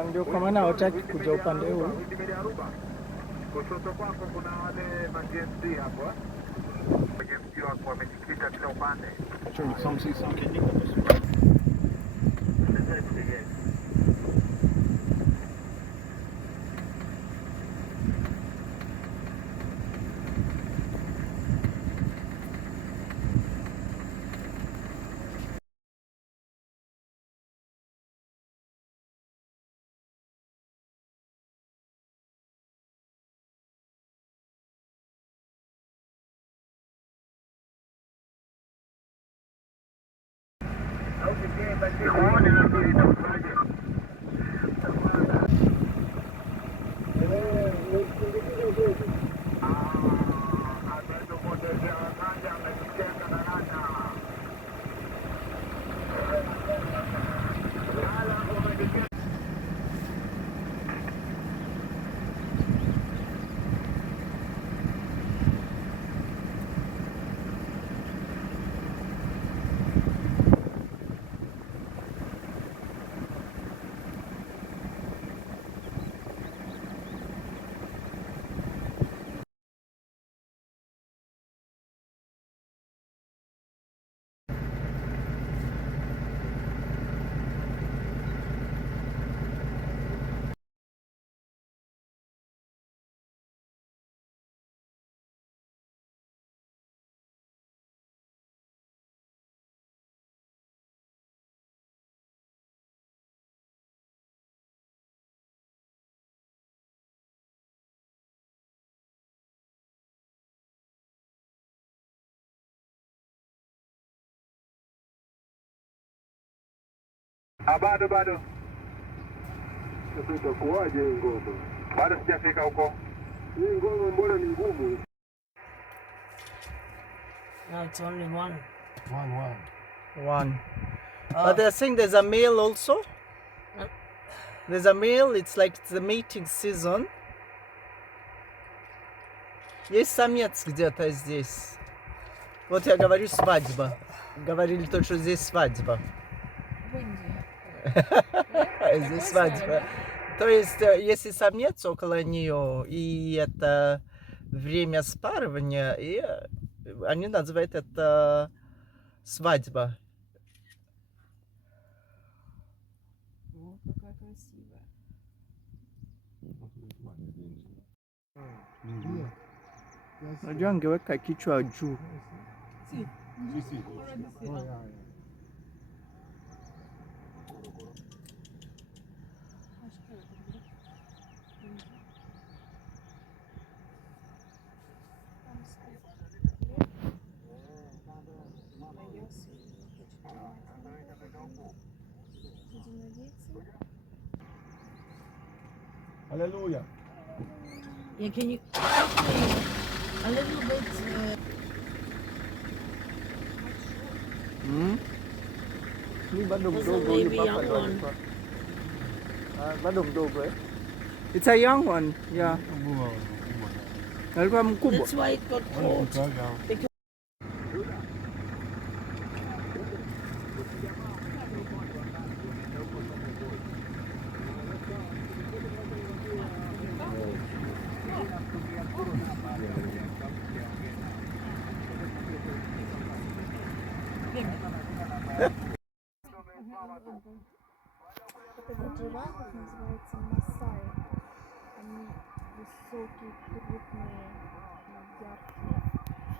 Ndio kwa maana hawataki kuja upande huu. Kushoto kwako kuna wale majenzi hapo. Majenzi wako wamejikita kila upande. Bado. Itakuwaje ngoma? Bado sijafika huko. Hii ngoma mbona ni ngumu? No, it's only one. One. But they're saying there's a male also. There's a male, it's like the mating season. Есть самец где-то здесь. Вот я говорю свадьба. Говорили то, что здесь свадьба. Здесь свадьба. То есть, если самец около нее, и это время спаривания, и они называют это свадьба. О, какая красивая. Unajua angeweka kichwa juu. Hallelujah. Yeah, can you a little bit? Ni bado Also mdogo maybe huyu young papa one. alikuwa. Bado mdogo eh. It's a young one, yeah. Alikuwa mkubwa. That's why it got cold. Because Это жирафы называется масаи. Они высокие, крупные, яркие.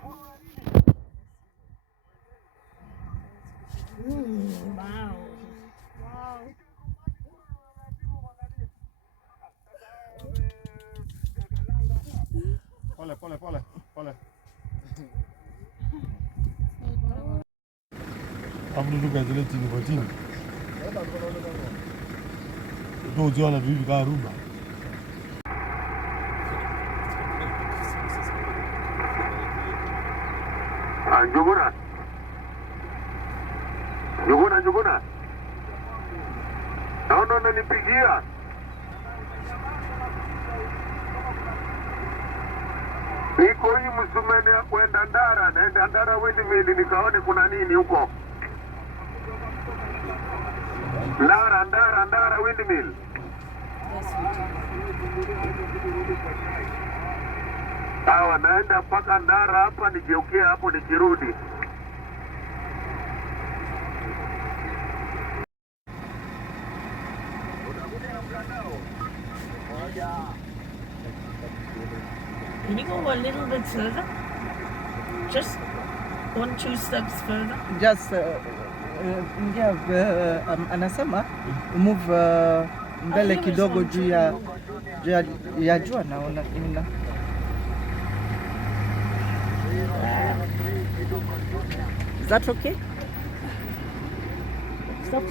wow. Вау! Pole. Hapo ndugu zile chini kwa chini. Ndio ujiona vipi kama rumba. Juguna. Naona nipigia. Iko hii msumeni ya kwenda Ndara, naenda Ndara windmill nikaone kuna nini huko. Ndara windmill. Sawa, naenda mpaka Ndara hapa, nigeukie hapo nikirudi. Can you go a little bit further? Just 1-2 steps further. Just anasema move mbele kidogo juu ya jua naona ina. Is that okay? Stop.